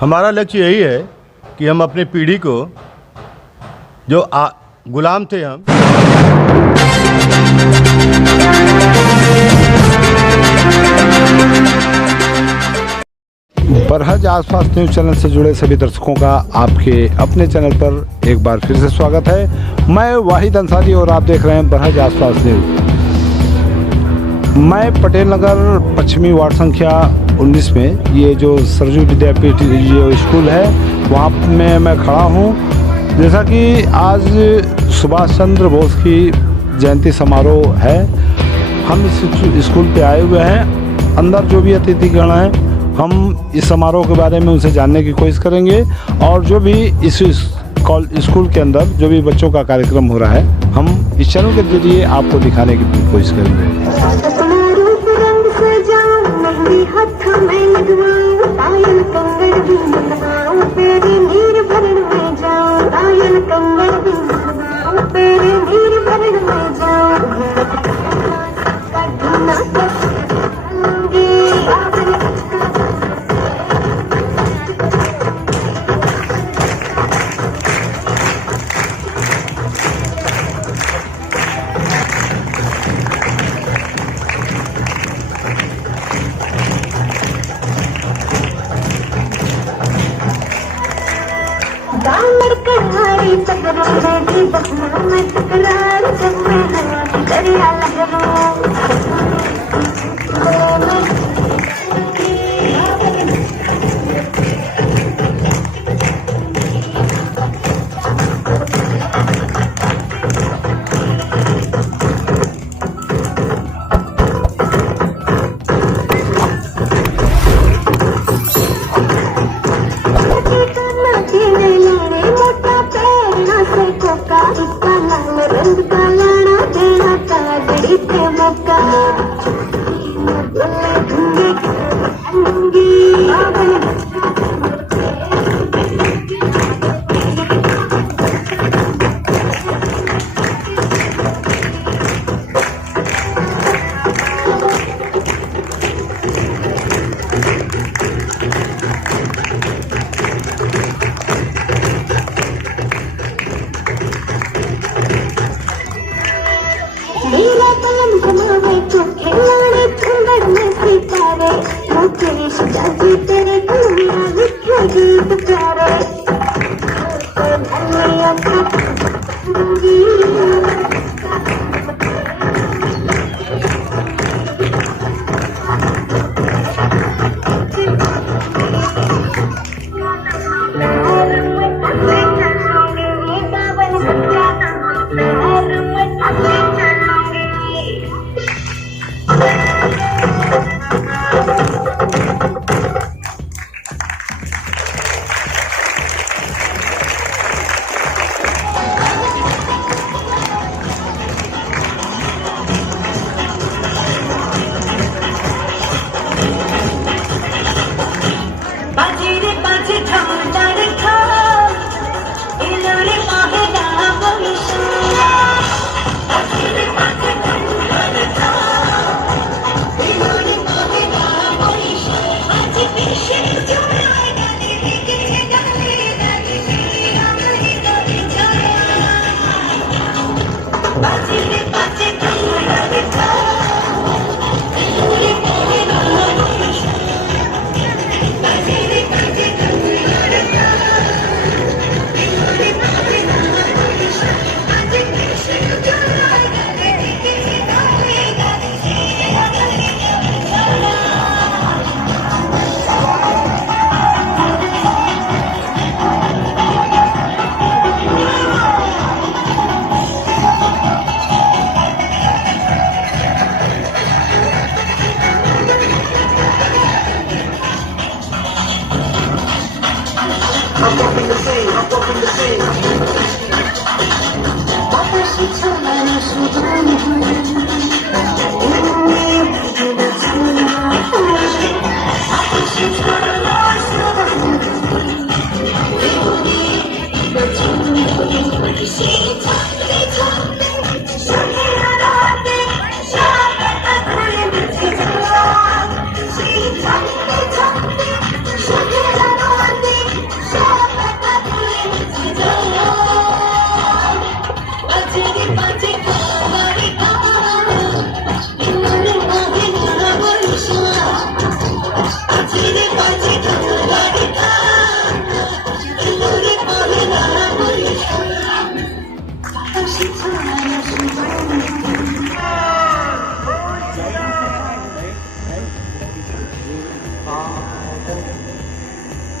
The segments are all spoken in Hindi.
हमारा लक्ष्य यही है कि हम अपनी पीढ़ी को जो गुलाम थे हम बरहज आसपास न्यूज़ चैनल से जुड़े सभी दर्शकों का आपके अपने चैनल पर एक बार फिर से स्वागत है। मैं वाहिद अंसारी और आप देख रहे हैं बरहज आसपास न्यूज़। मैं पटेल नगर पश्चिमी वार्ड संख्या 19 में ये जो सरजू विद्यापीठ ये स्कूल है वहाँ में मैं खड़ा हूँ। जैसा कि आज सुभाष चंद्र बोस की जयंती समारोह है, हम इस स्कूल पे आए हुए हैं। अंदर जो भी अतिथिगण हैं हम इस समारोह के बारे में उनसे जानने की कोशिश करेंगे और जो भी इस स्कूल के अंदर जो भी बच्चों का कार्यक्रम हो रहा है हम इस चैनल के जरिए आपको दिखाने की कोशिश करेंगे।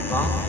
Bye.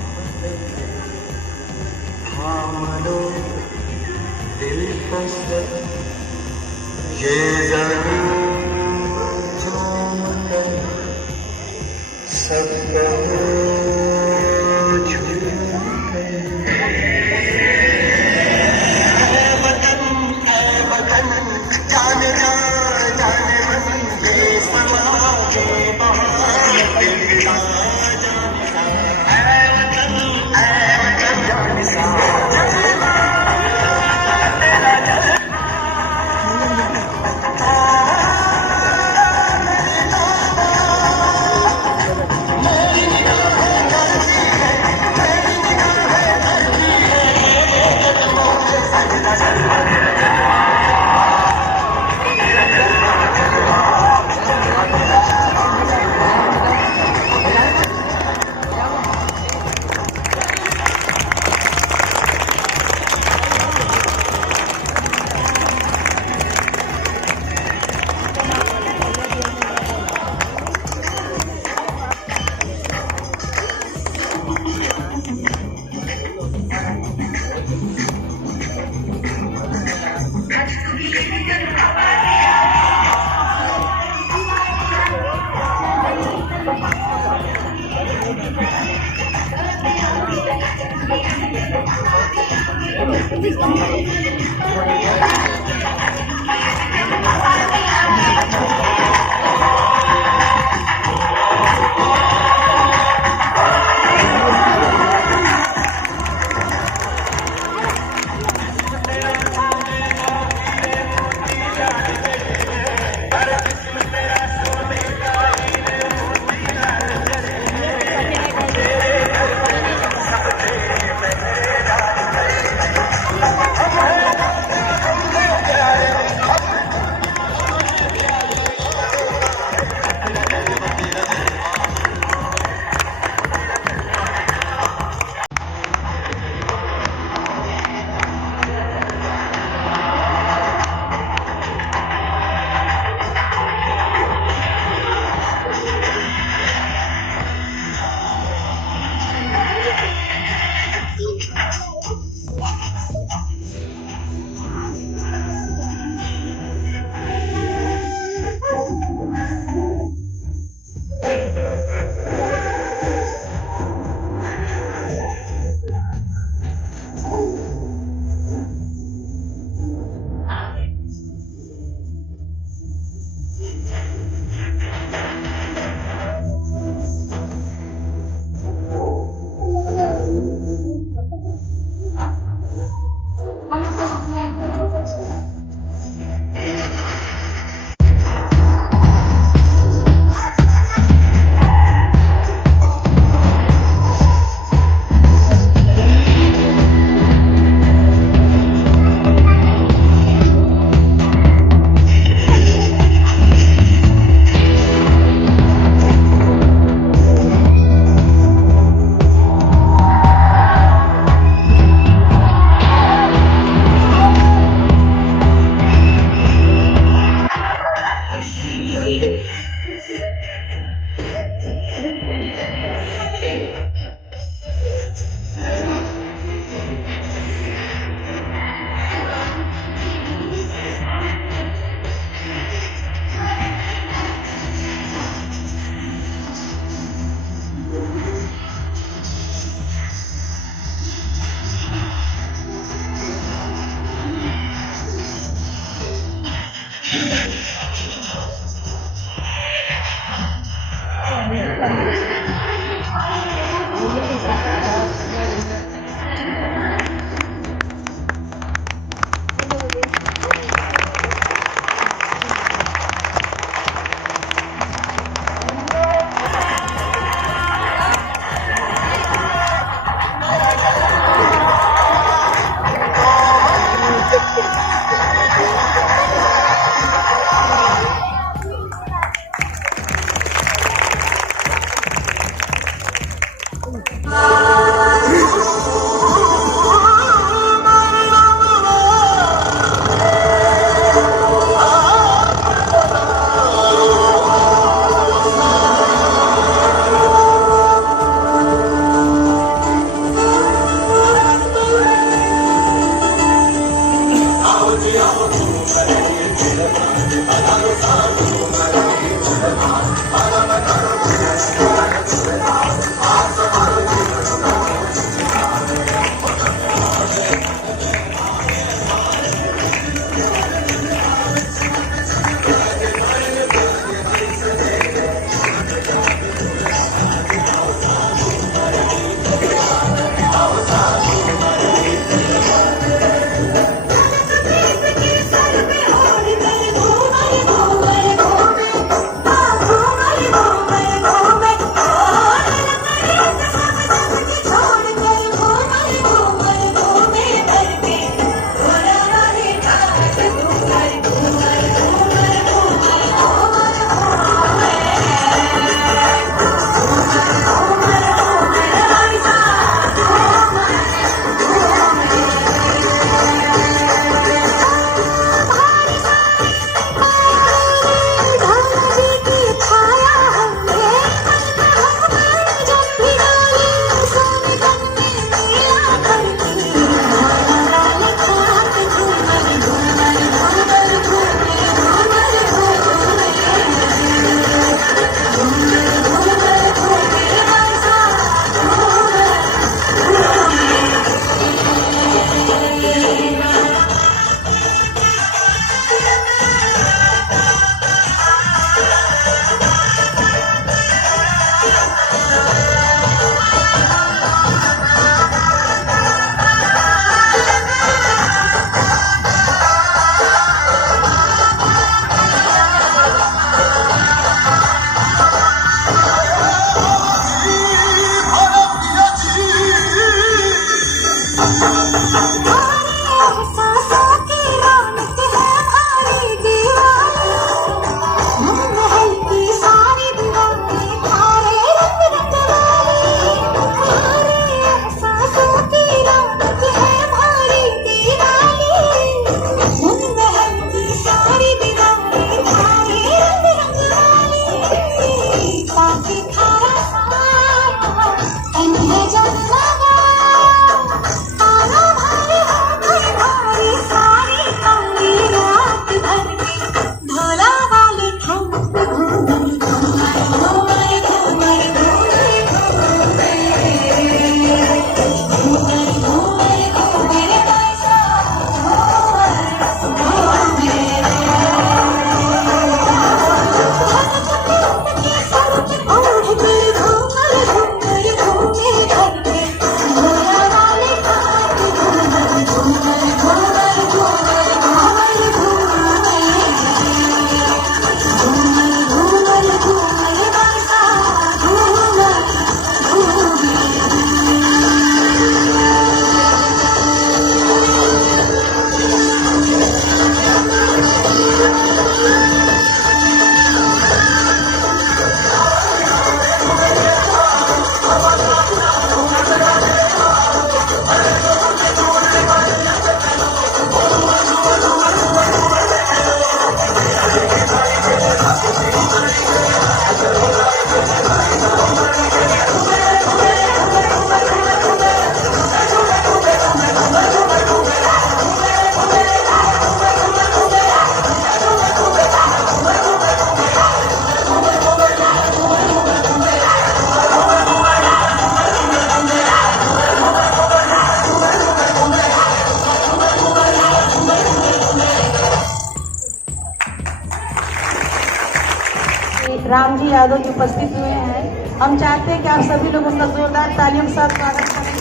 यादव जी उपस्थित हुए हैं। हम चाहते हैं कि आप सभी लोग उनका जोरदार तालियों के साथ स्वागत करें।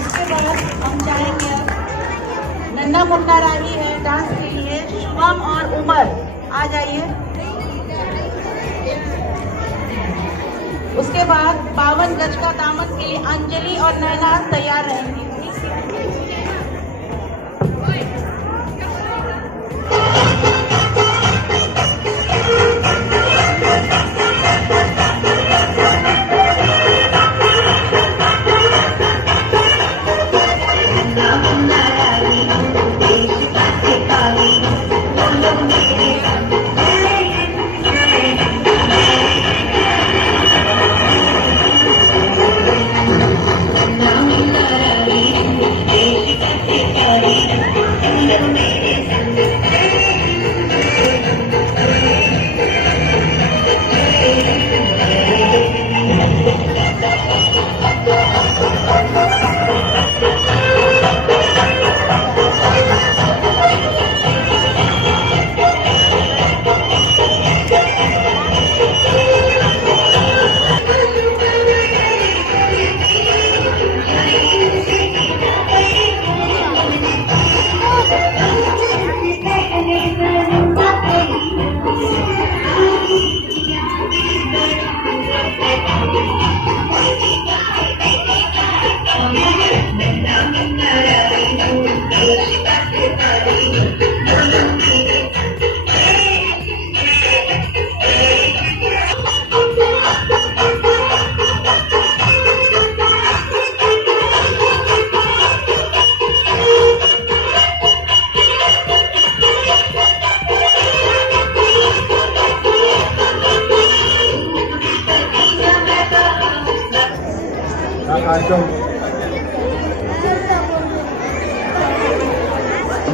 इसके बाद हम चाहेंगे नन्ना मुन्ना राही है डांस के लिए, शुभम और उमर आ जाइए। उसके बाद 52 गज का दामन के लिए अंजलि और नैना तैयार रहेंगी।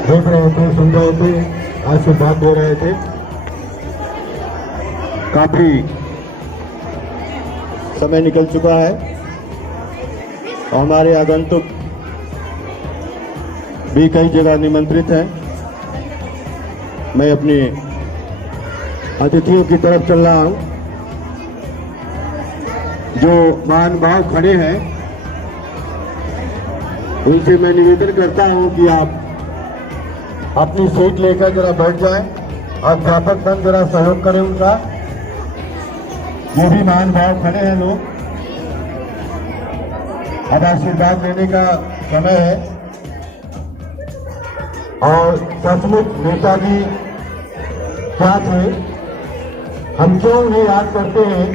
देख रहे थे, सुन रहे थे, आशीर्वाद दे रहे थे। काफी समय निकल चुका है और हमारे आगंतुक भी कई जगह निमंत्रित हैं। मैं अपने अतिथियों की तरफ चल रहा हूं। जो महानुभाव खड़े हैं उनसे मैं निवेदन करता हूं कि आप अपनी सीट लेकर जरा बैठ जाएं। अध्यापक गण जरा सहयोग करें उनका। ये भी महानुभाव खड़े हैं लोग। अब आशीर्वाद लेने का समय है और सचमुच नेताजी क्या थे, हम क्यों उन्हें याद करते हैं,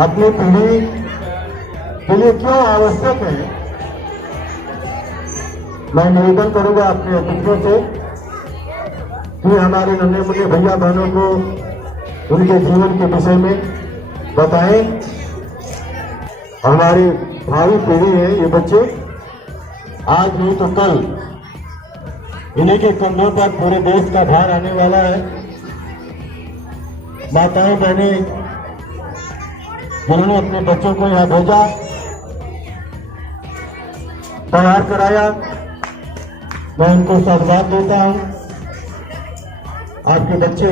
अपनी पीढ़ी के लिए क्यों आवश्यक है। मैं निवेदन करूंगा अपने अतिथियों से कि हमारे नन्हे मुन्ने भैया बहनों को उनके जीवन के विषय में बताएं। हमारी भावी पीढ़ी है ये बच्चे, आज नहीं तो कल इन्हीं के कंधों पर पूरे देश का भार आने वाला है। माताएं बहनें जिन्होंने अपने बच्चों को यहाँ भेजा, तैयार कराया, मैं उनको साधुवाद देता हूं। आपके बच्चे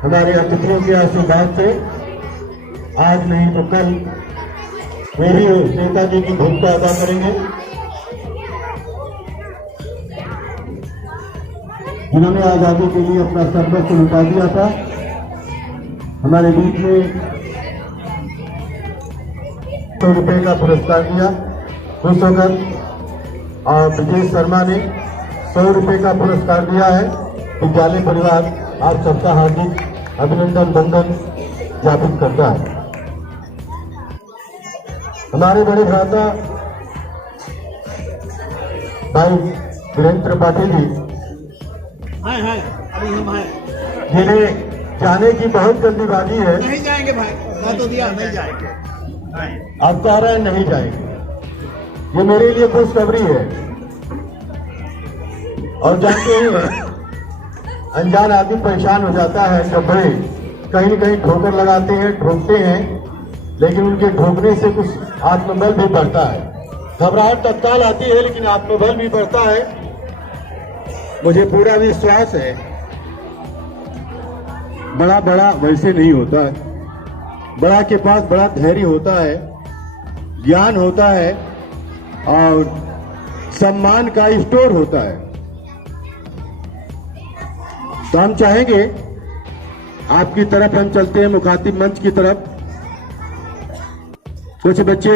हमारे अतिथियों के आशीर्वाद से आज नहीं तो कल वे भी नेताजी की भूमिका अदा करेंगे। जिन्होंने आजादी के लिए अपना सर्वस्व लुटा दिया था, हमारे बीच में 100 रुपए का पुरस्कार दिया खुश होकर, और ब्रजेश शर्मा ने 100 रुपए का पुरस्कार दिया है। विद्यालय परिवार आप सबका हार्दिक अभिनंदन वंदन ज्ञापित करता है। हमारे बड़े भ्राता भाई वीरेंद्र पाटिल जी अभी हम हैं। जिन्हें जाने की बहुत जल्दीबाजी है। नहीं जाएंगे भाई, मैं तो दिया नहीं जाएंगे। अब कह रहे हैं नहीं जाएंगे, ये मेरे लिए खुशखबरी है। और जानते हैं अनजान आदमी परेशान हो जाता है जब बड़े कहीं न कहीं ठोकर लगाते हैं, ठोकते हैं, लेकिन उनके ठोकने से कुछ आत्मबल भी बढ़ता है। घबराहट तत्काल आती है लेकिन आत्मबल भी बढ़ता है। मुझे पूरा विश्वास है बड़ा बड़ा वैसे नहीं होता है। बड़ा के पास बड़ा धैर्य होता है, ज्ञान होता है और सम्मान का स्टोर होता है। तो हम चाहेंगे आपकी तरफ हम चलते हैं, मुखातिब मंच की तरफ। कुछ बच्चे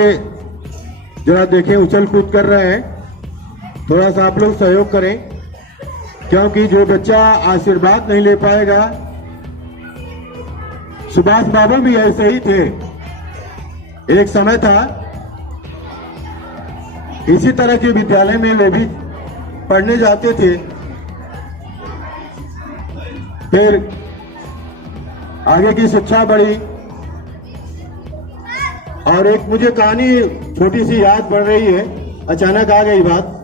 जरा देखें उछल कूद कर रहे हैं, थोड़ा सा आप लोग सहयोग करें, क्योंकि जो बच्चा आशीर्वाद नहीं ले पाएगा, सुभाष बाबू भी ऐसे ही थे। एक समय था इसी तरह के विद्यालय में वे भी पढ़ने जाते थे। फिर आगे की शिक्षा बढ़ी और एक मुझे कहानी छोटी सी याद पड़ रही है, अचानक आ गई बात।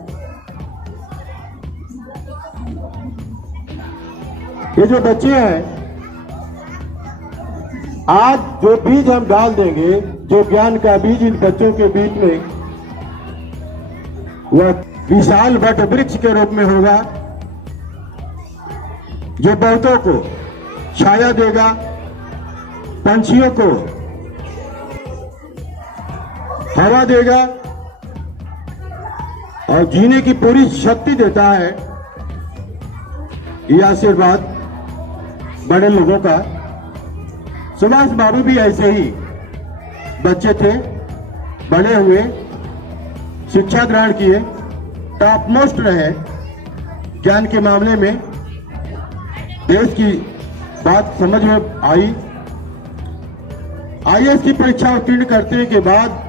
ये जो बच्चे हैं, आज जो बीज हम डाल देंगे, जो ज्ञान का बीज इन बच्चों के बीच में, वह विशाल वट वृक्ष के रूप में होगा, जो बहुतों को छाया देगा, पंछियों को हवा देगा और जीने की पूरी शक्ति देता है। यह आशीर्वाद बड़े लोगों का। सुभाष बाबू भी ऐसे ही बच्चे थे, बड़े हुए, शिक्षा ग्रहण किए, टॉप मोस्ट रहे ज्ञान के मामले में। देश की बात समझ में आई। आईएएस की परीक्षा उत्तीर्ण करने के बाद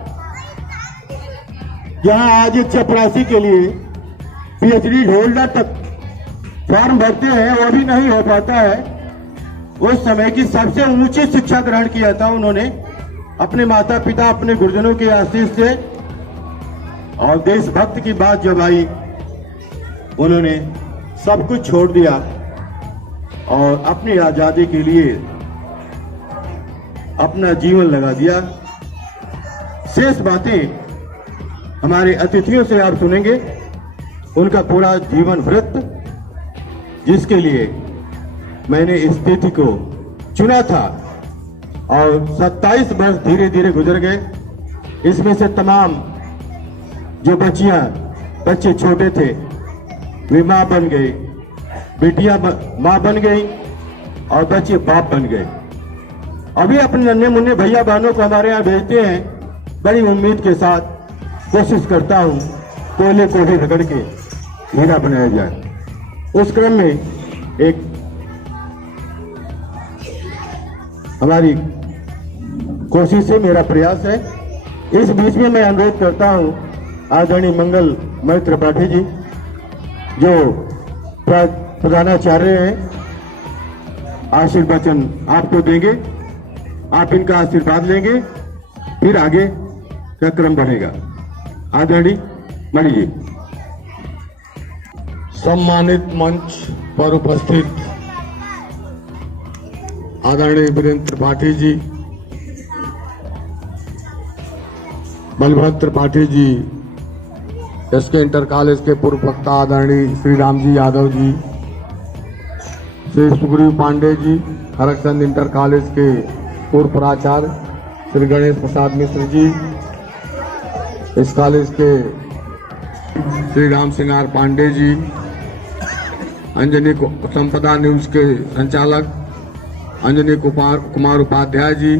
यहां आज एक चपरासी के लिए पीएचडी होल्डर तक फॉर्म भरते हैं, वो भी नहीं हो पाता है। उस समय की सबसे ऊंची शिक्षा ग्रहण किया था उन्होंने, अपने माता पिता, अपने गुरुजनों के आशीष से। और देशभक्त की बात जब आई, उन्होंने सब कुछ छोड़ दिया और अपनी आजादी के लिए अपना जीवन लगा दिया। शेष बातें हमारे अतिथियों से आप सुनेंगे, उनका पूरा जीवन वृत्त, जिसके लिए मैंने इस तिथि को चुना था। और 27 वर्ष धीरे धीरे गुजर गए। इसमें से तमाम जो बच्चे छोटे थे, वे मां बन गए, बेटियां मां बन गई और बच्चे बाप बन गए। अभी अपने नन्हे मुन्ने भैया बहनों को हमारे यहाँ भेजते हैं। बड़ी उम्मीद के साथ कोशिश करता हूं कोयले को भी रगड़ के हीरा बनाया जाए। उस क्रम में एक हमारी कोशिश है, मेरा प्रयास है। इस बीच में मैं अनुरोध करता हूं आदरणीय मंगल मय त्रिपाठी जी, जो प्रधानाचार्य हैं, आशीर्वचन आपको देंगे। आप इनका आशीर्वाद लेंगे, फिर आगे का क्रम बढ़ेगा। आदरणीय मणि जी। सम्मानित मंच पर उपस्थित आदरणीय Virendra Tripathi ji, Balabhadra Tripathi ji, SK inter college के पूर्व वक्ता आदरणीय श्री राम जी यादव जी, श्री सुग्रीव पांडे जी, हरकचंद इंटर कॉलेज के पूर्व प्राचार्य श्री गणेश प्रसाद मिश्र जी, इस कॉलेज के श्री राम सिंगार पांडे जी, अंजनी संपदा न्यूज के संचालक अंजनी कुमार उपाध्याय जी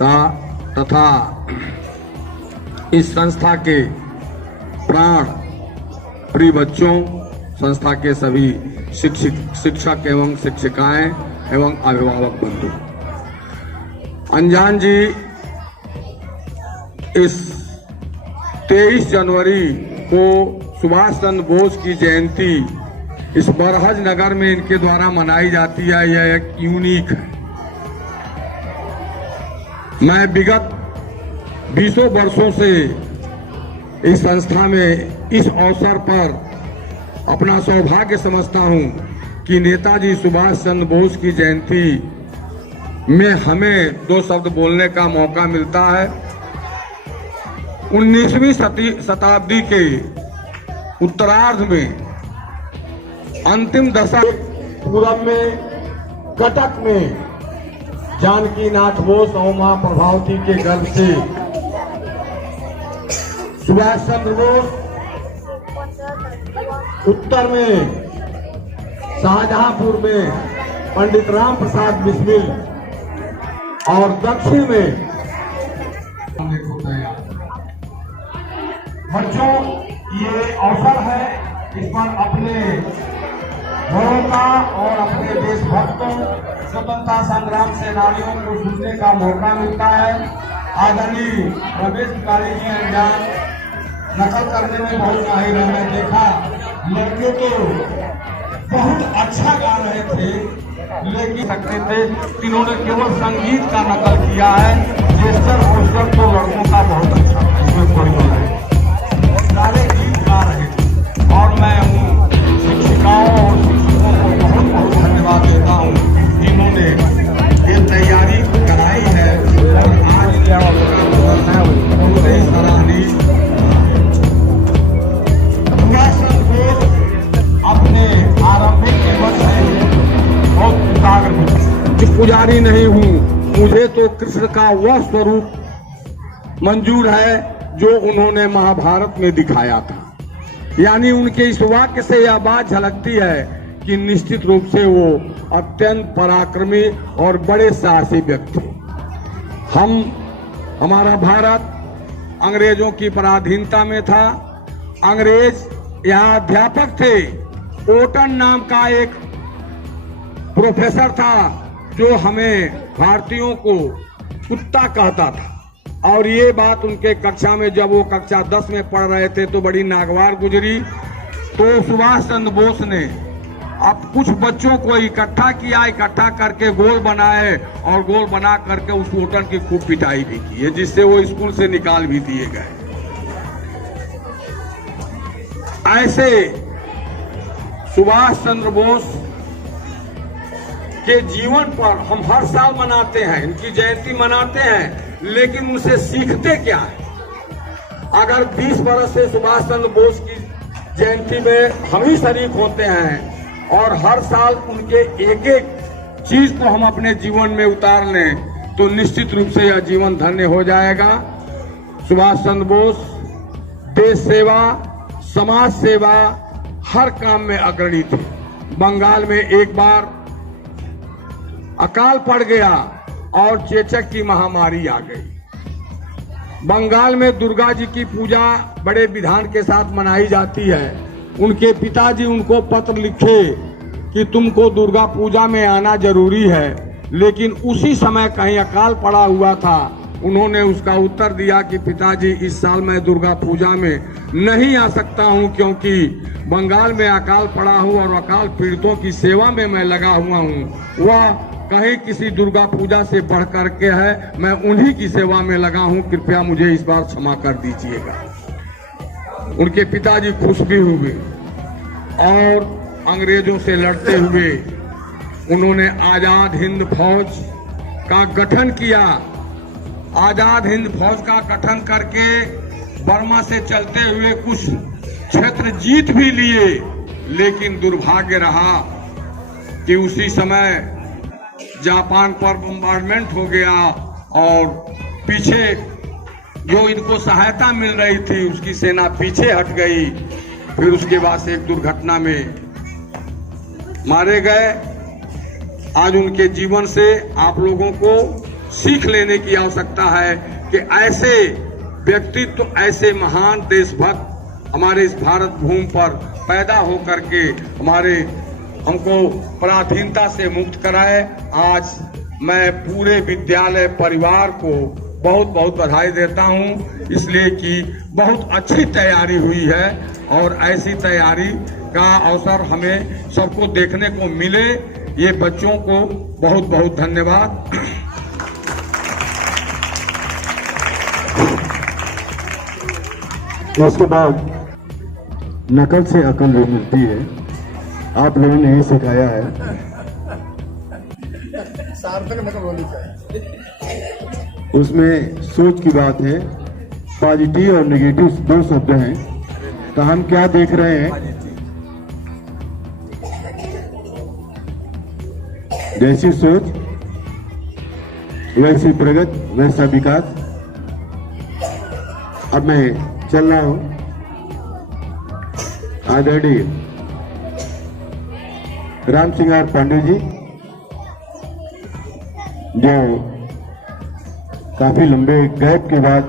तथा इस संस्था के प्राण प्रिय बच्चों, संस्था के सभी शिक्षक एवं शिक्षिकाएं एवं अभिभावक बंधु। अनजान जी इस 23 जनवरी को सुभाष चंद्र बोस की जयंती इस बरहज नगर में इनके द्वारा मनाई जाती है। यह एक यूनिक है। मैं विगत 20 वर्षों से इस संस्था में इस अवसर पर अपना सौभाग्य समझता हूं कि नेताजी सुभाष चंद्र बोस की जयंती में हमें 2 शब्द बोलने का मौका मिलता है। 19वीं शताब्दी के उत्तरार्ध में अंतिम दशक पूरब में कटक में जानकी नाथ बोस और मां प्रभावती के गर्भ से सुभाष चंद्र बोस, उत्तर में शाहजहांपुर में पंडित राम प्रसाद बिस्मिल और दक्षिण में बच्चों, ये अवसर है, इस पर अपने बड़ों का और अपने देशभक्तों, स्वतंत्रता संग्राम सेनानियों को सुनने का मौका मिलता है। आदरणीय रमेश तिवारी जी अनजान नकल करने में बहुत माहिर है। मैं देखा लड़के तो बहुत अच्छा गा रहे थे, लेकिन सकते थे, इन्होंने केवल संगीत का नकल किया है। जेस्टर पोस्टर तो लड़कों का बहुत अच्छा है, इसमें कोई नहीं है, सारे गीत गा रहे थे। और मैं उन शिक्षिकाओं और शिक्षकों को बहुत बहुत धन्यवाद देता हूँ जिन्होंने ये तैयारी कराई है और आज क्या बहुत ही सराहनीय। सुभाष चंद्र बोस अपने आरंभिक जीवन से बहुत एकाग्र पुजारी नहीं हूँ, मुझे तो कृष्ण का वह स्वरूप मंजूर है जो उन्होंने महाभारत में दिखाया था। यानी उनके इस वाक्य से यह बात झलकती है कि निश्चित रूप से वो अत्यंत पराक्रमी और बड़े साहसी व्यक्ति। हमारा भारत अंग्रेजों की पराधीनता में था। अंग्रेज यहाँ अध्यापक थे। ओटन नाम का एक प्रोफेसर था जो हमें भारतीयों को कुत्ता कहता था, और ये बात उनके कक्षा में, जब वो कक्षा 10 में पढ़ रहे थे तो बड़ी नागवार गुजरी। तो सुभाष चंद्र बोस ने अब कुछ बच्चों को इकट्ठा किया, इकट्ठा करके गोल बनाए और गोल बना करके उस ओटन की खूब पिटाई भी की है, जिससे वो स्कूल से निकाल भी दिए गए। ऐसे सुभाष चंद्र बोस के जीवन पर हम हर साल मनाते हैं, इनकी जयंती मनाते हैं, लेकिन उनसे सीखते क्या है? अगर 20 बरस से सुभाष चंद्र बोस की जयंती में हम ही शरीक होते हैं और हर साल उनके एक एक चीज को हम अपने जीवन में उतार लें, तो निश्चित रूप से यह जीवन धन्य हो जाएगा। सुभाष चंद्र बोस देश सेवा, समाज सेवा, हर काम में अग्रणी थे। बंगाल में एक बार अकाल पड़ गया और चेचक की महामारी आ गई। बंगाल में दुर्गा जी की पूजा बड़े विधान के साथ मनाई जाती है। उनके पिताजी उनको पत्र लिखे कि तुमको दुर्गा पूजा में आना जरूरी है, लेकिन उसी समय कहीं अकाल पड़ा हुआ था। उन्होंने उसका उत्तर दिया कि पिताजी, इस साल मैं दुर्गा पूजा में नहीं आ सकता हूं, क्योंकि बंगाल में अकाल पड़ा हूं और अकाल पीड़ितों की सेवा में मैं लगा हुआ हूं। वह कहीं किसी दुर्गा पूजा से बढ़ करके है, मैं उन्हीं की सेवा में लगा हूं, कृपया मुझे इस बार क्षमा कर दीजिएगा। उनके पिताजी खुश भी हुए और अंग्रेजों से लड़ते हुए उन्होंने आजाद हिंद फौज का गठन किया। आजाद हिंद फौज का गठन करके बर्मा से चलते हुए कुछ क्षेत्र जीत भी लिए, लेकिन दुर्भाग्य रहा कि उसी समय जापान पर बम्बार्डमेंट हो गया और पीछे जो इनको सहायता मिल रही थी उसकी सेना पीछे हट गई। फिर उसके बाद से एक दुर्घटना में मारे गए। आज उनके जीवन से आप लोगों को सीख लेने की आवश्यकता है कि ऐसे व्यक्तित्व, ऐसे महान देशभक्त हमारे इस भारत भूमि पर पैदा होकर के हमको पराधीनता से मुक्त कराए। आज मैं पूरे विद्यालय परिवार को बहुत बहुत बधाई देता हूं, इसलिए कि बहुत अच्छी तैयारी हुई है और ऐसी तैयारी का अवसर हमें सबको देखने को मिले। ये बच्चों को बहुत बहुत धन्यवाद। उसके बाद नकल से अकल भी मिलती है, आप लोगों ने ही सिखाया है। सार्थक नकल होनी चाहिए। उसमें सोच की बात है, पॉजिटिव और नेगेटिव दो शब्द हैं, तो हम क्या देख रहे हैं? जैसी सोच वैसी प्रगति वैसा विकास। अब मैं चल रहा हूं आदरणीय राम सिंगार पांडे जी, जो काफी लंबे गैप के बाद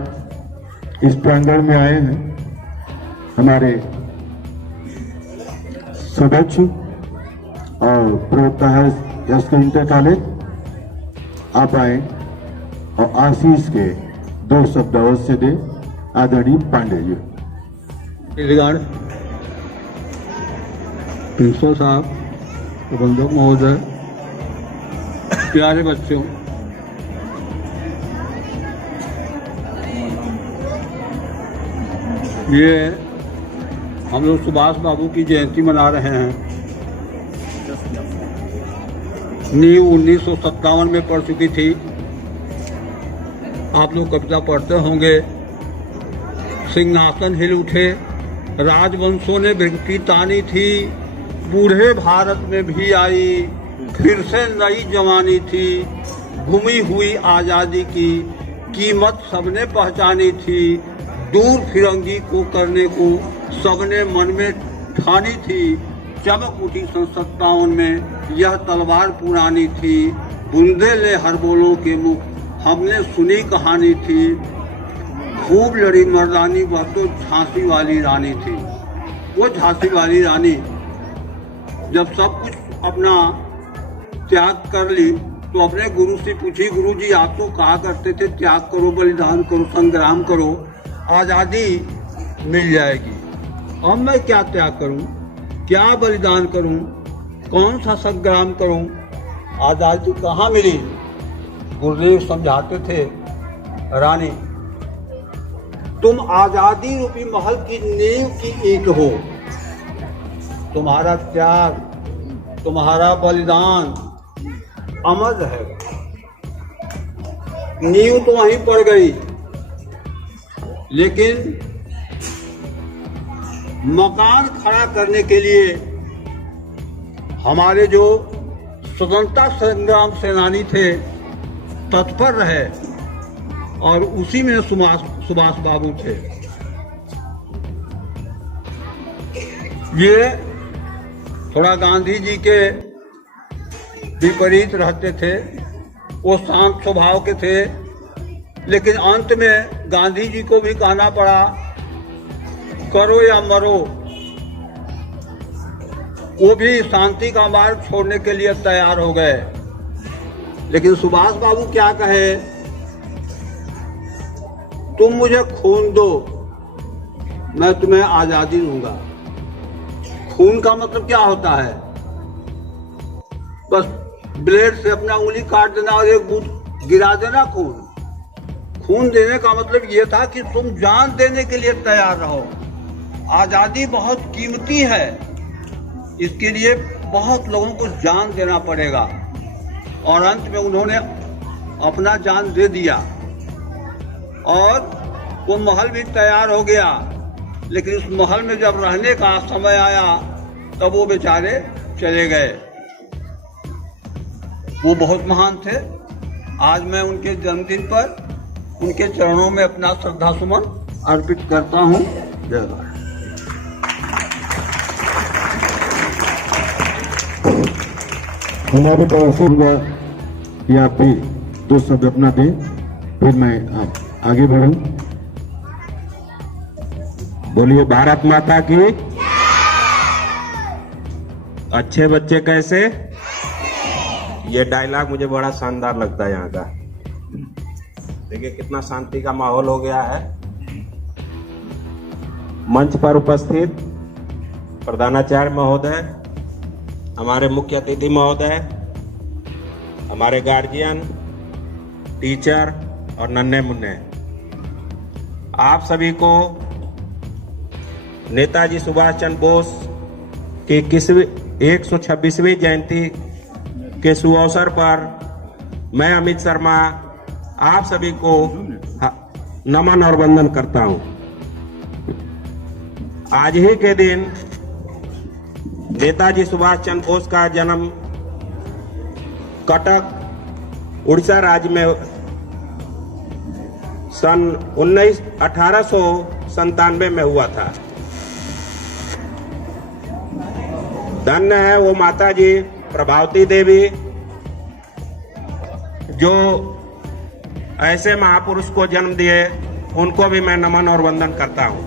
इस प्रांगण में आए हैं। हमारे सदस्य और प्रवक्ता है एसके इंटर कॉलेज, आप आए और आशीष के 2 शब्द अवश्य दे। आदरणीय पांडे जी। प्रिंसिपल साहब, प्रबंधक महोदय, प्यारे बच्चों, ये हम लोग सुभाष बाबू की जयंती मना रहे हैं। नींव 1957 में पढ़ चुकी थी। आप लोग कविता पढ़ते होंगे। सिंहासन हिल उठे, राजवंशों ने विकृति तानी थी, बूढ़े भारत में भी आई, फिर से नई जवानी थी, घुमी हुई आज़ादी की कीमत सबने पहचानी थी, दूर फिरंगी को करने को सबने मन में ठानी थी, चमक उठी 57 में यह तलवार पुरानी थी, बुंदे ले हर बोलों के मुख हमने सुनी कहानी थी, खूब लड़ी मर्दानी वह तो झांसी वाली रानी थी। वो झांसी वाली रानी जब सब कुछ अपना त्याग कर ली तो अपने गुरु से पूछी, गुरु जी आप तो कहा करते थे त्याग करो, बलिदान करो, संग्राम करो, आज़ादी मिल जाएगी। अब मैं क्या त्याग करूं, क्या बलिदान करूं, कौन सा संग्राम करूं, आज़ादी कहाँ मिली। गुरुदेव समझाते थे, रानी तुम आज़ादी रूपी महल की नींव की ईंट हो, तुम्हारा त्याग, तुम्हारा बलिदान अमर रहेगा। नींव तो वहीं पड़ गई, लेकिन मकान खड़ा करने के लिए हमारे जो स्वतंत्रता संग्राम सेनानी थे तत्पर रहे, और उसी में सुभाष बाबू थे। ये थोड़ा गांधी जी के विपरीत रहते थे, वो शांत स्वभाव के थे, लेकिन अंत में गांधी जी को भी कहना पड़ा करो या मरो। वो भी शांति का मार्ग छोड़ने के लिए तैयार हो गए। लेकिन सुभाष बाबू क्या कहे, तुम मुझे खून दो, मैं तुम्हें आजादी दूंगा। खून का मतलब क्या होता है, बस ब्लेड से अपना उंगली काट देना और एक बूंद गिरा देना खून। खून देने का मतलब ये था कि तुम जान देने के लिए तैयार रहो। आजादी बहुत कीमती है, इसके लिए बहुत लोगों को जान देना पड़ेगा। और अंत में उन्होंने अपना जान दे दिया और वो महल भी तैयार हो गया। लेकिन उस महल में जब रहने का समय आया तब वो बेचारे चले गए। वो बहुत महान थे। आज मैं उनके जन्मदिन पर उनके चरणों में अपना श्रद्धा सुमन अर्पित करता हूँ। जय भारत। हमारे पास होगा कि आप भी 2 शब्द अपना दें, फिर मैं आप आगे बढ़ूं। बोलिए भारत माता की। अच्छे बच्चे कैसे, ये डायलॉग मुझे बड़ा शानदार लगता है यहाँ का। देखिए कितना शांति का माहौल हो गया है। मंच पर उपस्थित प्रधानाचार्य महोदय, हमारे मुख्य अतिथि महोदय, हमारे गार्जियन, टीचर और नन्हे मुन्ने, आप सभी को नेताजी सुभाष चंद्र बोस की 126वीं जयंती के सुअवसर पर मैं अमित शर्मा आप सभी को नमन और वंदन करता हूं। आज ही के दिन नेताजी सुभाष चंद्र बोस का जन्म कटक उड़ीसा राज्य में सन 1897 में हुआ था। धन्य है वो माता जी प्रभावती देवी जो ऐसे महापुरुष को जन्म दिए, उनको भी मैं नमन और वंदन करता हूं।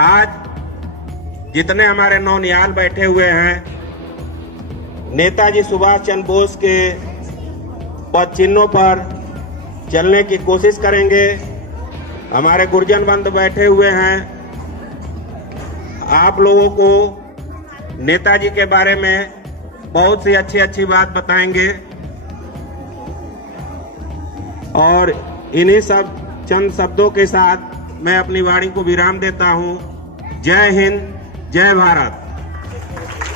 आज जितने हमारे नौनिहाल बैठे हुए हैं, नेताजी सुभाष चंद्र बोस के पद चिन्हों पर चलने की कोशिश करेंगे। हमारे गुरुजन बंधु बैठे हुए हैं, आप लोगों को नेताजी के बारे में बहुत सी अच्छी बात बताएंगे और इन्हीं सब चंद शब्दों के साथ मैं अपनी वाणी को विराम देता हूं। जय हिंद, जय भारत,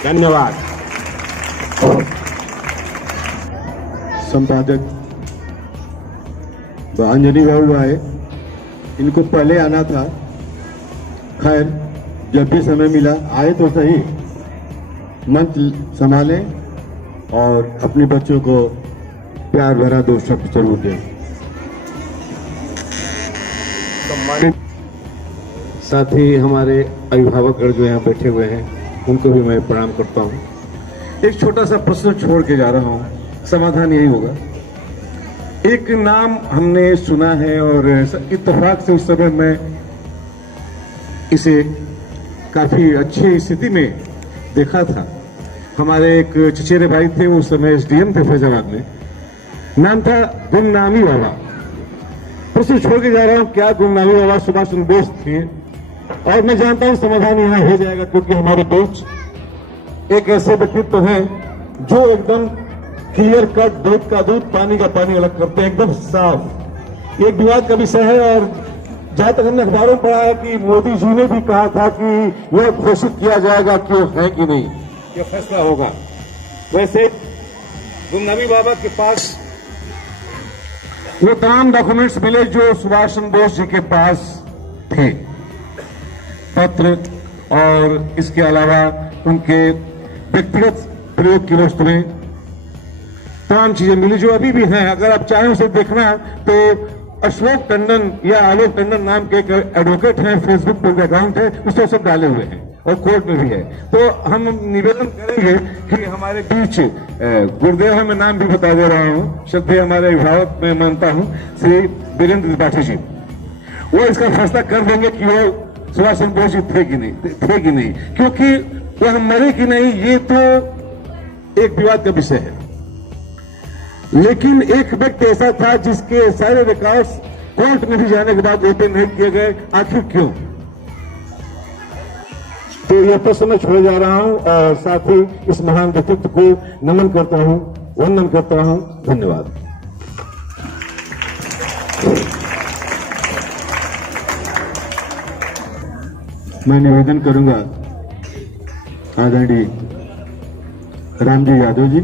धन्यवाद। संपादक अंजनी बाबू आए, इनको पहले आना था, खैर जब भी समय मिला आए तो सही, मंच संभालें और अपने बच्चों को प्यार भरा 2 शब्द जरूर दें। साथ ही हमारे अभिभावकगण जो यहाँ बैठे हुए हैं, उनको भी मैं प्रणाम करता हूँ। एक छोटा सा प्रश्न छोड़ के जा रहा हूँ, समाधान यही होगा। एक नाम हमने सुना है और इत्तेफाक से उस समय मैं इसे काफी अच्छी स्थिति में देखा था। हमारे एक चचेरे भाई थे, उस समय एसडीएम थे फैजाबाद में, नाम था गुमनामी बाबा। प्रश्न छोड़ के जा रहा हूँ, क्या गुमनामी बाबा सुभाष चंद्र बोस थे? और मैं जानता हूं समाधान यहां हो जाएगा, क्योंकि हमारे बीच एक ऐसे व्यक्तित्व हैं जो एकदम क्लियर कट, दूध का दूध पानी का पानी अलग करते हैं, एकदम साफ। एक विवाद का विषय है और जहां तक हमने अखबारों में पढ़ा है कि मोदी जी ने भी कहा था कि यह घोषित किया जाएगा कि है कि नहीं, यह फैसला होगा। वैसे गुमनामी बाबा के पास वो तमाम डॉक्यूमेंट्स मिले जो सुभाष चंद्र बोस जी के पास थे, पत्र और इसके अलावा उनके व्यक्तिगत प्रयोग की वस्तुएं, तमाम चीजें मिली जो अभी भी हैं। अगर आप चाहें उसे देखना तो अशोक टंडन या आलोक टंडन नाम के एक एडवोकेट हैं, फेसबुक पर अकाउंट है, उसमें सब डाले हुए हैं और कोर्ट में भी है। तो हम निवेदन करेंगे कि हमारे बीच गुरुदेव, मैं नाम भी बता दे रहा हूं, श्रद्धेय हमारे अभिभावक मैं मानता हूं श्री वीरेंद्र त्रिपाठी जी, वो इसका फैसला कर देंगे कि वो सुभाष चंद्र बोस जी थे कि नहीं, क्योंकि वह मरे कि नहीं ये तो एक विवाद का विषय है। लेकिन एक व्यक्ति ऐसा था जिसके सारे रिकॉर्ड्स कोर्ट में भी जाने के बाद ओपन नहीं किए गए, आखिर क्यों? तो यह प्रश्न मैं छोड़ जा रहा हूं और साथ ही इस महान व्यक्तित्व को नमन करता हूं, वंदन करता हूं। धन्यवाद। मैं निवेदन करूंगा आदरणीय रामजी यादव जी,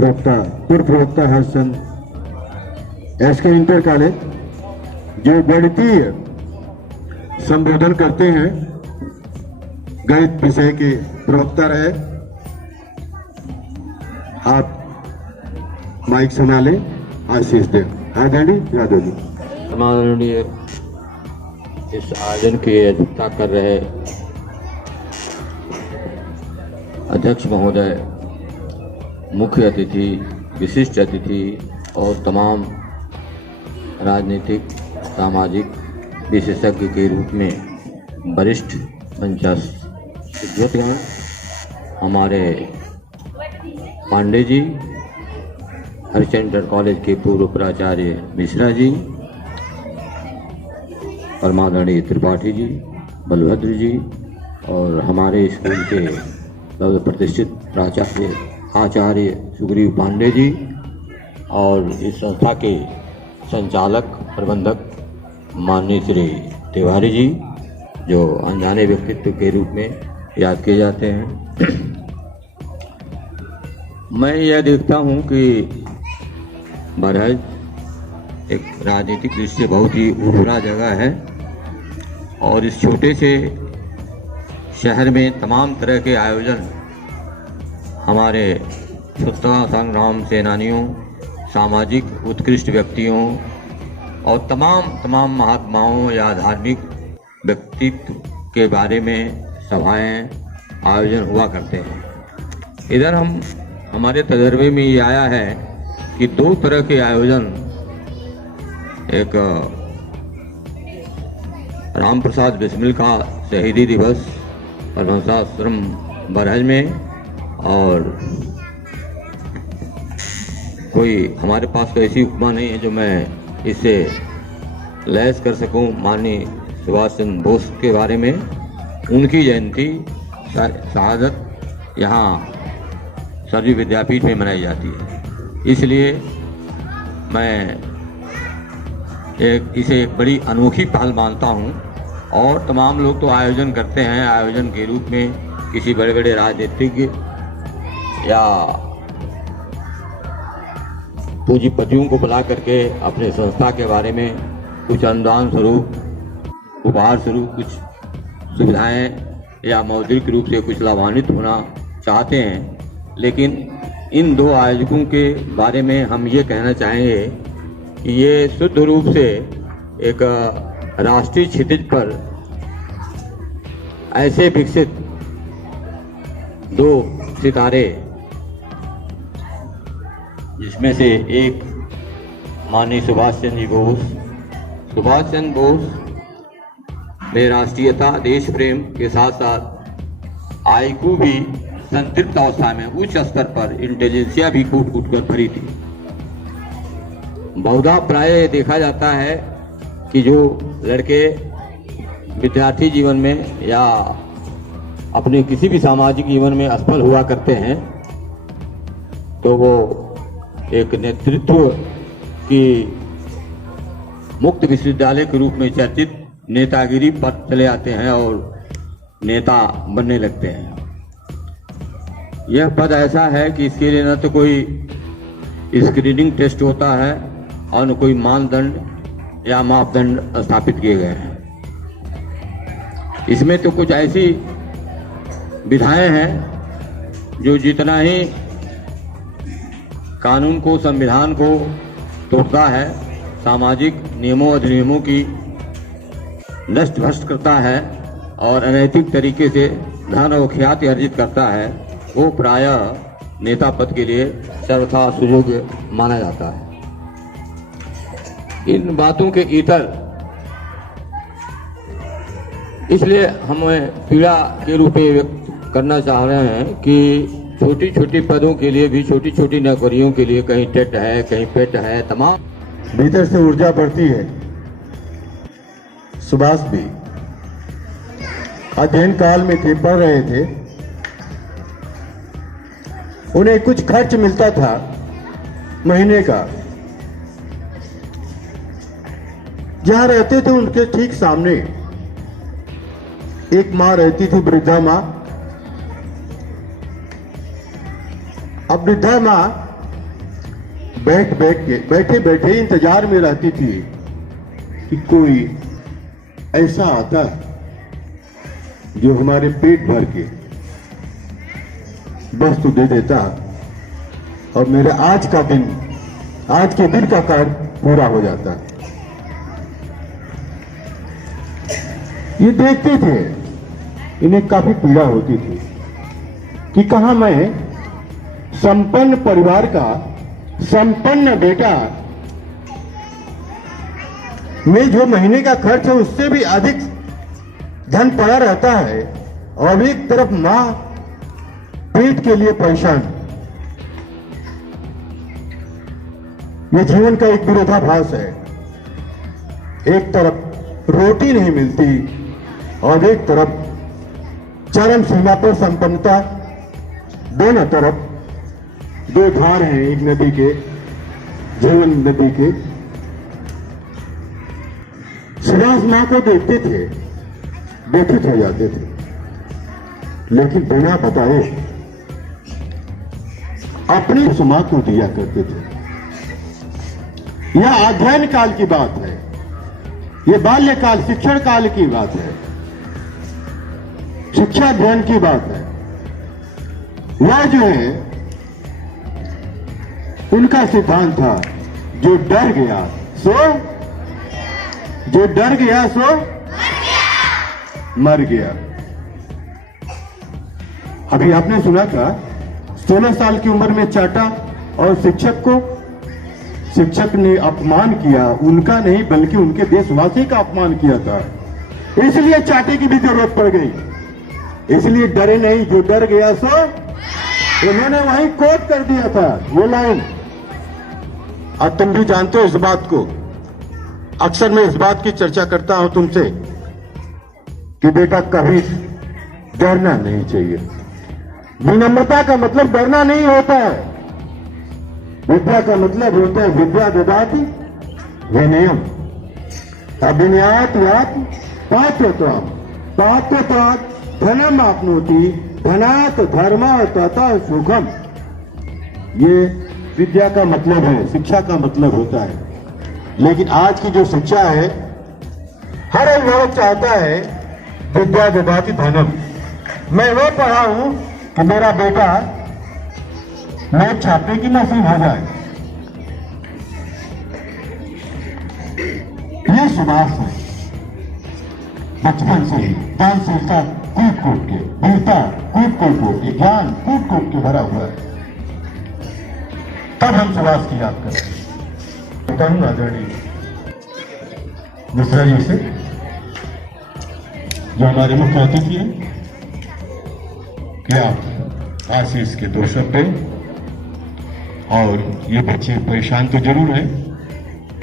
पूर्व प्रवक्ता हर्षचंद एसके इंटर कॉलेज, जो गणितीय संबोधन करते हैं, गणित विषय के प्रवक्ता रहे। आप माइक संभालें, आशीष दें। आदरणीय यादव जी। माननीय इस आयोजन की अध्यक्षता कर रहे अध्यक्ष महोदय, मुख्य अतिथि, विशिष्ट अतिथि और तमाम राजनीतिक सामाजिक विशेषज्ञ के रूप में वरिष्ठ पंचायतगण, हमारे पांडे जी, हरिचंद्र कॉलेज के पूर्व प्राचार्य मिश्रा जी और माननीय त्रिपाठी जी, बलभद्र जी और हमारे स्कूल के प्रतिष्ठित प्राचार्य आचार्य सुग्रीव पांडे जी और इस संस्था के संचालक प्रबंधक माननीय श्री तिवारी जी, जो अनजाने व्यक्तित्व के रूप में याद किए जाते हैं। मैं यह देखता हूं कि बहरहाल एक राजनीतिक दृष्टि से बहुत ही उभरा जगह है और इस छोटे से शहर में तमाम तरह के आयोजन हमारे स्वतंत्रता संग्राम सेनानियों, सामाजिक उत्कृष्ट व्यक्तियों और तमाम महात्माओं या धार्मिक व्यक्तित्व के बारे में सभाएं आयोजन हुआ करते हैं। इधर हमारे तजर्बे में ये आया है कि 2 तरह के आयोजन, एक राम प्रसाद बिस्मिल का शहीदी दिवस परमहंसाश्रम बरहज में, और कोई हमारे पास तो ऐसी उपमा नहीं है जो मैं इससे लैस कर सकूं, माननीय सुभाष चंद्र बोस के बारे में। उनकी जयंती शहादत यहाँ सरजू विद्यापीठ में मनाई जाती है। इसलिए मैं इसे एक बड़ी अनोखी पहल मानता हूँ। और तमाम लोग तो आयोजन करते हैं, आयोजन के रूप में किसी बड़े बड़े राजनीतिज्ञ या पूंजीपतियों को बुला करके अपने संस्था के बारे में कुछ अनुदान स्वरूप, उपहार स्वरूप कुछ सुविधाएं या मौद्रिक रूप से कुछ लाभान्वित होना चाहते हैं। लेकिन इन 2 आयोजकों के बारे में हम ये कहना चाहेंगे कि ये शुद्ध रूप से एक राष्ट्रीय क्षितिज पर ऐसे विकसित 2 सितारे, जिसमें से एक माननीय सुभाष चंद्र बोस में राष्ट्रीयता, देश प्रेम के साथ साथ आईक्यू भी संतृप्त अवस्था में उच्च स्तर पर इंटेलिजेंसिया भी कूट कूट कर भरी थी। बहुधा प्राय देखा जाता है कि जो लड़के विद्यार्थी जीवन में या अपने किसी भी सामाजिक जीवन में असफल हुआ करते हैं तो वो एक नेतृत्व की मुक्त विश्वविद्यालय के रूप में चर्चित नेतागिरी पर चले आते हैं और नेता बनने लगते हैं। यह पद ऐसा है कि इसके लिए न तो कोई स्क्रीनिंग टेस्ट होता है और न कोई मानदंड या मापदंड स्थापित किए गए हैं। इसमें तो कुछ ऐसी विधाएं हैं जो जितना ही कानून को, संविधान को तोड़ता है, सामाजिक नियमों अधिनियमों की नष्ट भ्रष्ट करता है और अनैतिक तरीके से धन और ख्याति अर्जित करता है, वो प्रायः नेता पद के लिए सर्वथा सुयोग्य माना जाता है। इन बातों के इतर इसलिए हम पीड़ा के रूप में व्यक्त करना चाह रहे हैं कि छोटी छोटी पदों के लिए भी, छोटी छोटी नौकरियों के लिए कहीं टेट है, कहीं पेट है, तमाम भीतर से ऊर्जा बढ़ती है। सुभाष भी अध्ययन काल में थे, पढ़ रहे थे, उन्हें कुछ खर्च मिलता था महीने का। जहां रहते थे उनके ठीक सामने एक मां रहती थी, वृद्धा मां। अब वृद्धा मां बैठे बैठे इंतजार में रहती थी कि कोई ऐसा आता जो हमारे पेट भर के वस्तु दे देता और मेरे आज के दिन का कार्य पूरा हो जाता। ये देखते थे, इन्हें काफी पीड़ा होती थी कि कहां मैं संपन्न परिवार का संपन्न बेटा, में जो महीने का खर्च है उससे भी अधिक धन पड़ा रहता है और एक तरफ मां पेट के लिए परेशान। यह जीवन का एक विरोधाभास है। एक तरफ रोटी नहीं मिलती और एक तरफ चरम सीमा पर संपन्नता। दोनों तरफ दो धार हैं एक नदी के, जीवन नदी के। सुभाष मां को देखते थे, व्यथित हो जाते थे, लेकिन बिना बताए अपनी सुमा को दिया करते थे। यह अध्ययन काल की बात है, यह बाल्यकाल शिक्षण काल की बात है, शिक्षा अध्ययन की बात है। वह जो है उनका सिद्धांत था, जो डर गया सो मर गया। अभी आपने सुना था 16 साल की उम्र में चाटा और शिक्षक ने अपमान किया, उनका नहीं बल्कि उनके देशवासी का अपमान किया था, इसलिए चाटे की भी जरूरत पड़ गई। इसलिए डरे नहीं, जो डर गया सो, उन्होंने वहीं कोट कर दिया था वो लाइन। और तुम भी जानते हो इस बात को। अक्सर मैं इस बात की चर्चा करता हूं तुमसे कि बेटा कभी डरना नहीं चाहिए। विनम्रता का मतलब डरना नहीं होता है। विद्या का मतलब होता है विद्या ददाति विनयम, अभिनयात यात पात्रत्वम, पात्रत्वात् धनम आपनोति, धनात् धर्म तथा सुखम। ये विद्या का मतलब है, शिक्षा का मतलब होता है। लेकिन आज की जो शिक्षा है, हर अभिभावक चाहता है विद्या ददाति धनम। मैं वो पढ़ा हूं कि मेरा बेटा नोट छापने की नसीब हो जाए। ये सुभाष है, बचपन से ही दानशीलता कूट के, वीरता कूट के, ज्ञान कूट के भरा हुआ है। तब हम सुभाष की याद करें। आदरणीय मिश्रा जी से, जो हमारे मुख्य अतिथि हैं, कि आप आशीष के 2 शब्द दें। और ये बच्चे परेशान तो जरूर हैं,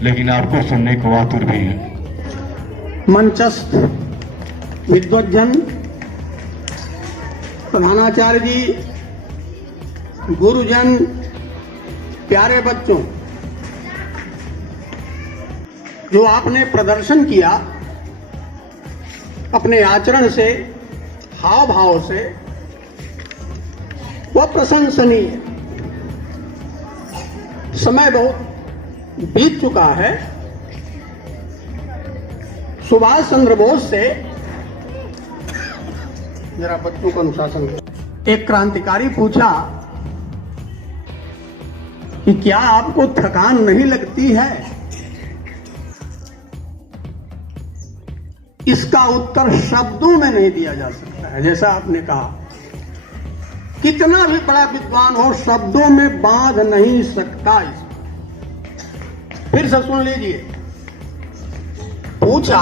लेकिन आपको सुनने को आतुर भी है। मंचस्थ विद्वज्जन, प्रधानाचार्य जी, गुरुजन, प्यारे बच्चों, जो आपने प्रदर्शन किया अपने आचरण से, हाव भाव से, वह प्रशंसनीय। समय बहुत बीत चुका है। सुभाष चंद्र बोस से, जरा बच्चों को अनुशासन, एक क्रांतिकारी पूछा कि क्या आपको थकान नहीं लगती है? इसका उत्तर शब्दों में नहीं दिया जा सकता है। जैसा आपने कहा, कितना भी बड़ा विद्वान हो, शब्दों में बांध नहीं सकता इसको। फिर से सुन लीजिए। पूछा,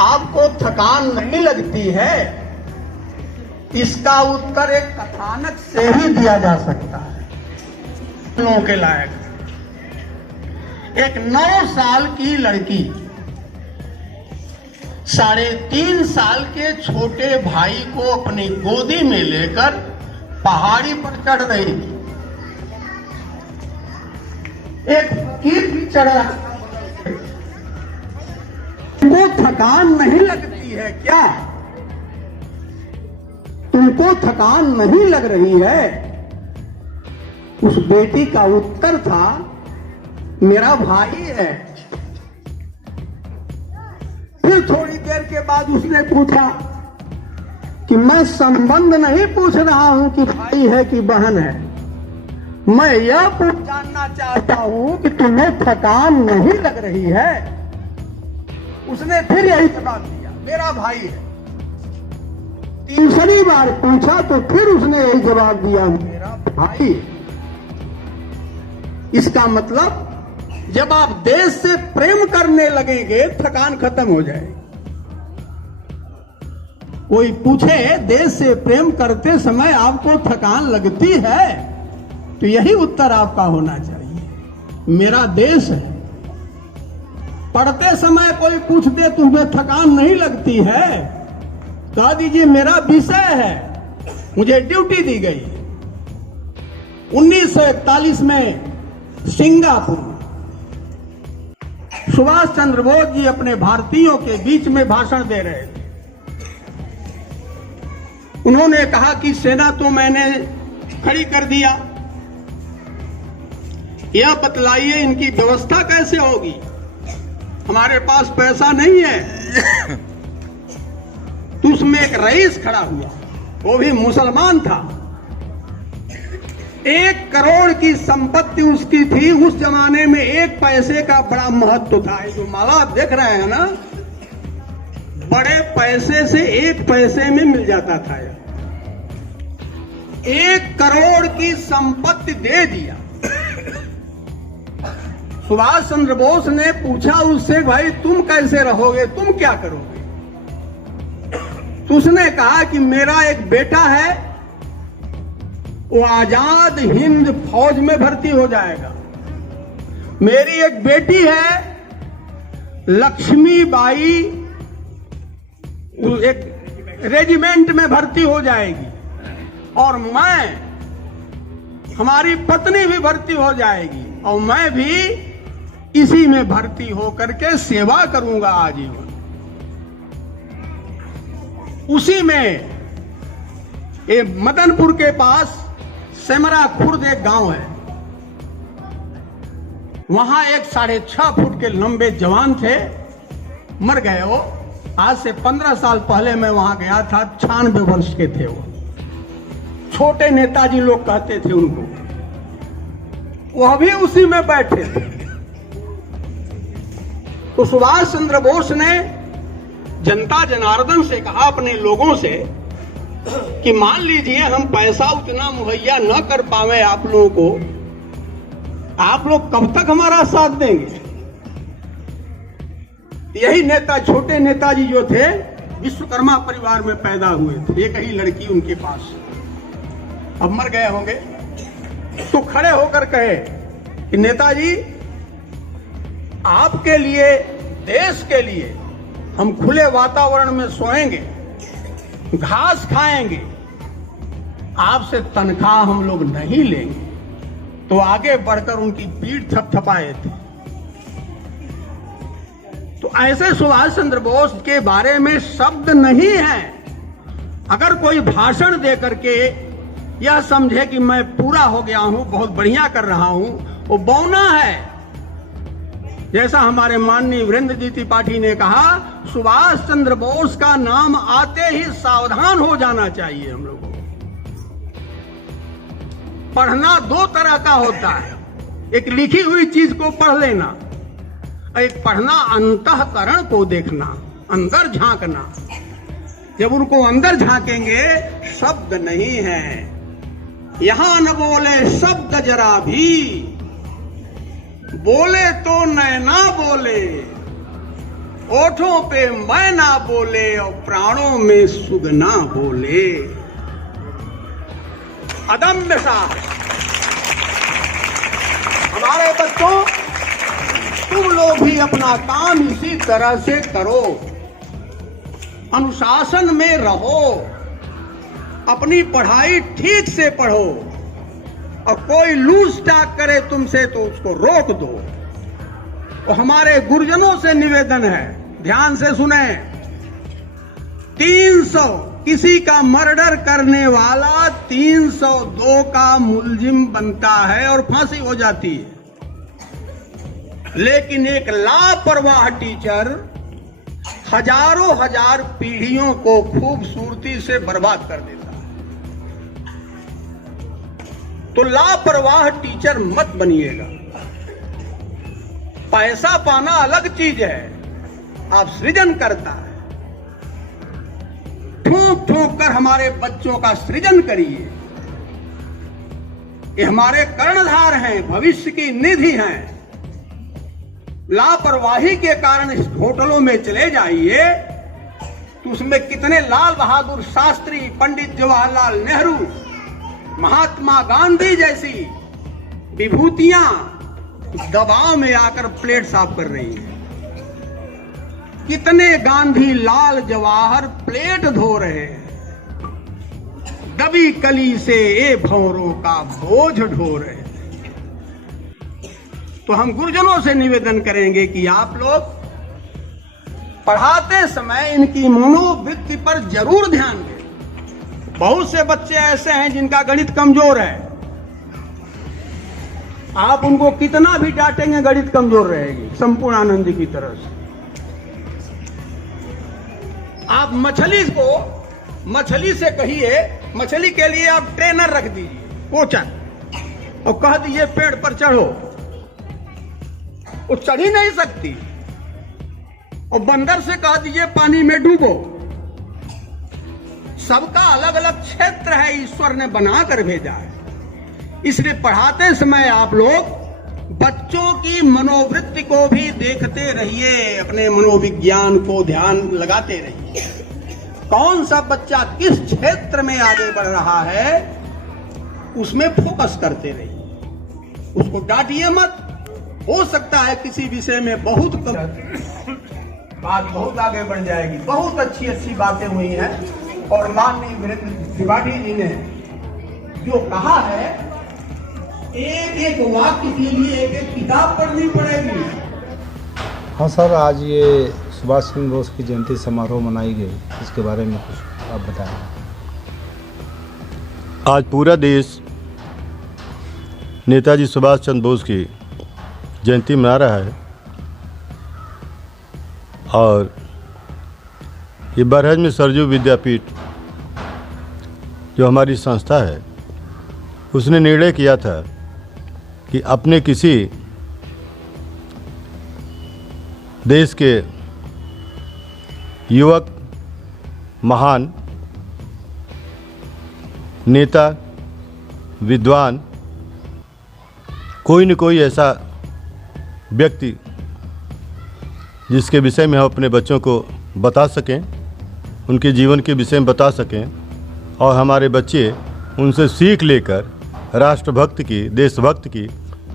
आपको थकान नहीं लगती है? इसका उत्तर एक कथानक से ही दिया जा सकता है। लोगों के लायक, एक 9 साल की लड़की 3.5 साल के छोटे भाई को अपनी गोदी में लेकर पहाड़ी पर चढ़ रही थी। एक कीट भी चढ़ रहा। तुमको थकान नहीं लगती है क्या? तुमको थकान नहीं लग रही है? उस बेटी का उत्तर था, मेरा भाई है। फिर थोड़ी देर के बाद उसने पूछा कि मैं संबंध नहीं पूछ रहा हूं कि भाई है कि बहन है, मैं यह जानना चाहता हूं कि तुम्हें थकान नहीं लग रही है? उसने फिर यही जवाब दिया, मेरा भाई है। तीसरी बार पूछा तो फिर उसने यही जवाब दिया, मेरा भाई। इसका मतलब, जब आप देश से प्रेम करने लगेंगे, थकान खत्म हो जाएगी। कोई पूछे, देश से प्रेम करते समय आपको थकान लगती है? तो यही उत्तर आपका होना चाहिए, मेरा देश है। पढ़ते समय कोई पूछ दे, तुम्हें थकान नहीं लगती है? कह दीजिए, मेरा विषय है, मुझे ड्यूटी दी गई। 1941 में सिंगापुर में सुभाष चंद्र बोस जी अपने भारतीयों के बीच में भाषण दे रहे थे। उन्होंने कहा कि सेना तो मैंने खड़ी कर दिया, यह बतलाइए इनकी व्यवस्था कैसे होगी? हमारे पास पैसा नहीं है। तो उसमें एक रईस खड़ा हुआ, वो भी मुसलमान था। 1 करोड़ की संपत्ति उसकी थी। उस जमाने में 1 पैसे का बड़ा महत्व था। ये जो माला आप देख रहे हैं ना, बड़े पैसे से 1 पैसे में मिल जाता था। 1 करोड़ की संपत्ति दे दिया। सुभाष चंद्र बोस ने पूछा उससे, भाई तुम कैसे रहोगे, तुम क्या करोगे? तो उसने कहा कि मेरा एक बेटा है, वो आजाद हिंद फौज में भर्ती हो जाएगा। मेरी एक बेटी है लक्ष्मीबाई, एक रेजिमेंट में भर्ती हो जाएगी, और हमारी पत्नी भी भर्ती हो जाएगी, और मैं भी इसी में भर्ती होकर के सेवा करूंगा आजीवन। उसी में ये मदनपुर के पास सेमरा खुर्द एक गांव है, वहां एक 6.5 फुट के लंबे जवान थे, मर गए वो। आज से 15 साल पहले मैं वहां गया था। 96 वर्ष के थे वो, छोटे नेताजी लोग कहते थे उनको। वह भी उसी में बैठे थे। तो सुभाष चंद्र बोस ने जनता जनार्दन से कहा, अपने लोगों से, कि मान लीजिए हम पैसा उतना मुहैया न कर पावे आप लोगों को, आप लोग कब तक हमारा साथ देंगे? यही नेता, छोटे नेताजी जो थे, विश्वकर्मा परिवार में पैदा हुए थे। एक ही लड़की उनके पास, अब मर गए होंगे। तो खड़े होकर कहे कि नेताजी, आपके लिए, देश के लिए हम खुले वातावरण में सोएंगे, घास खाएंगे, आपसे तनख्वाह हम लोग नहीं लेंगे। तो आगे बढ़कर उनकी पीठ थपथपाए थे। तो ऐसे सुभाष चंद्र बोस के बारे में शब्द नहीं है। अगर कोई भाषण दे करके यह समझे कि मैं पूरा हो गया हूं, बहुत बढ़िया कर रहा हूं, वो बौना है। जैसा हमारे माननीय वीरेंद्र जी त्रिपाठी ने कहा, सुभाष चंद्र बोस का नाम आते ही सावधान हो जाना चाहिए हम लोगों को। पढ़ना 2 तरह का होता है, एक लिखी हुई चीज को पढ़ लेना, एक पढ़ना अंतःकरण को देखना, अंदर झांकना। जब उनको अंदर झांकेंगे, शब्द नहीं है, यहां न बोले शब्द जरा भी, बोले तो नैना बोले, ओठों पे मैना बोले, और प्राणों में सुगना बोले। अदम्य साहस। हमारे बच्चों, तुम लोग भी अपना काम इसी तरह से करो, अनुशासन में रहो, अपनी पढ़ाई ठीक से पढ़ो, और कोई लूज टाक करे तुमसे तो उसको रोक दो। और हमारे गुरुजनों से निवेदन है, ध्यान से सुने, 300 किसी का मर्डर करने वाला 302 का मुलजिम बनता है और फांसी हो जाती है। लेकिन एक लापरवाह टीचर हजारों हजार पीढ़ियों को खूबसूरती से बर्बाद कर देता है। तो लापरवाह टीचर मत बनिएगा। पैसा पाना अलग चीज है, आप सृजन करता है, ठोक ठोक कर हमारे बच्चों का सृजन करिए। ये हमारे कर्णधार हैं, भविष्य की निधि हैं। लापरवाही के कारण इस होटलों में चले जाइए तो उसमें कितने लाल बहादुर शास्त्री, पंडित जवाहरलाल नेहरू, महात्मा गांधी जैसी विभूतियां दबाव में आकर प्लेट साफ कर रही हैं। कितने गांधी, लाल, जवाहर प्लेट धो रहे हैं। दबी कली से ये भंवरों का बोझ ढो रहे हैं। तो हम गुरुजनों से निवेदन करेंगे कि आप लोग पढ़ाते समय इनकी मनोवृत्ति पर जरूर ध्यान दें। बहुत से बच्चे ऐसे हैं जिनका गणित कमजोर है, आप उनको कितना भी डांटेंगे गणित कमजोर रहेगी, संपूर्णानंद जी की तरह से। आप मछली से कहिए, मछली के लिए आप ट्रेनर रख दीजिए, कोचर, और कह दिए पेड़ पर चढ़ो, वो चढ़ ही नहीं सकती। और बंदर से कह दिए पानी में डूबो। सबका अलग अलग क्षेत्र है, ईश्वर ने बनाकर भेजा है। इसलिए पढ़ाते समय आप लोग बच्चों की मनोवृत्ति को भी देखते रहिए, अपने मनोविज्ञान को ध्यान लगाते रहिए। कौन सा बच्चा किस क्षेत्र में आगे बढ़ रहा है उसमें फोकस करते रहिए, उसको डांटिए मत। हो सकता है किसी विषय में बहुत कम, बात बहुत आगे बढ़ जाएगी। बहुत अच्छी अच्छी बातें हुई हैं और माननीय वीरेंद्र त्रिपाठी जी ने जो कहा है, एक एक वाक्य के लिए एक एक किताब पढ़नी पड़ेगी। हाँ सर, आज ये सुभाष चंद्र बोस की जयंती समारोह मनाई गई, इसके बारे में कुछ आप बताएं। आज पूरा देश नेताजी सुभाष चंद्र बोस की जयंती मना रहा है और ये बरहज में सरजू विद्यापीठ जो हमारी संस्था है उसने निर्णय किया था कि अपने किसी देश के युवक, महान नेता, विद्वान, कोई न कोई ऐसा व्यक्ति जिसके विषय में हम अपने बच्चों को बता सकें, उनके जीवन के विषय में बता सकें और हमारे बच्चे उनसे सीख लेकर राष्ट्रभक्त की, देशभक्त की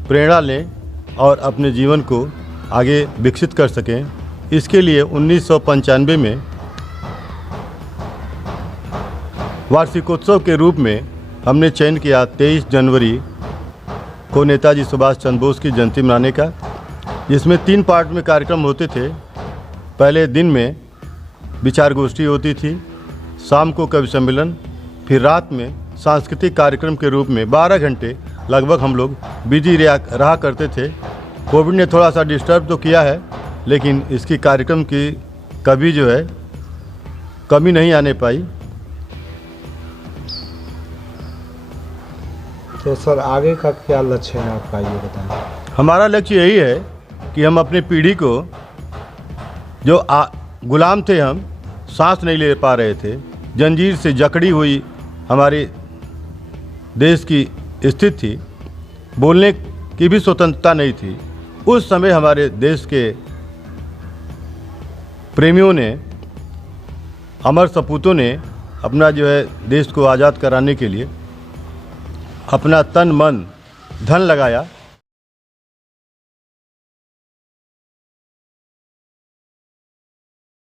प्रेरणा लें और अपने जीवन को आगे विकसित कर सकें। इसके लिए 1995 में वार्षिकोत्सव के रूप में हमने चयन किया 23 जनवरी को नेताजी सुभाष चंद्र बोस की जयंती मनाने का, जिसमें 3 पार्ट में कार्यक्रम होते थे। पहले दिन में विचार गोष्ठी होती थी, शाम को कवि सम्मेलन, फिर रात में सांस्कृतिक कार्यक्रम के रूप में 12 घंटे लगभग हम लोग बिजी रहा करते थे। कोविड ने थोड़ा सा डिस्टर्ब तो किया है, लेकिन इसकी कार्यक्रम की कभी जो है कमी नहीं आने पाई। तो सर आगे का क्या लक्ष्य है आपका, ये बताएं। हमारा लक्ष्य यही है कि हम अपनी पीढ़ी को, जो गुलाम थे, हम सांस नहीं ले पा रहे थे, जंजीर से जकड़ी हुई हमारे देश की स्थिति थी, बोलने की भी स्वतंत्रता नहीं थी। उस समय हमारे देश के प्रेमियों ने, अमर सपूतों ने अपना जो है देश को आज़ाद कराने के लिए अपना तन मन धन लगाया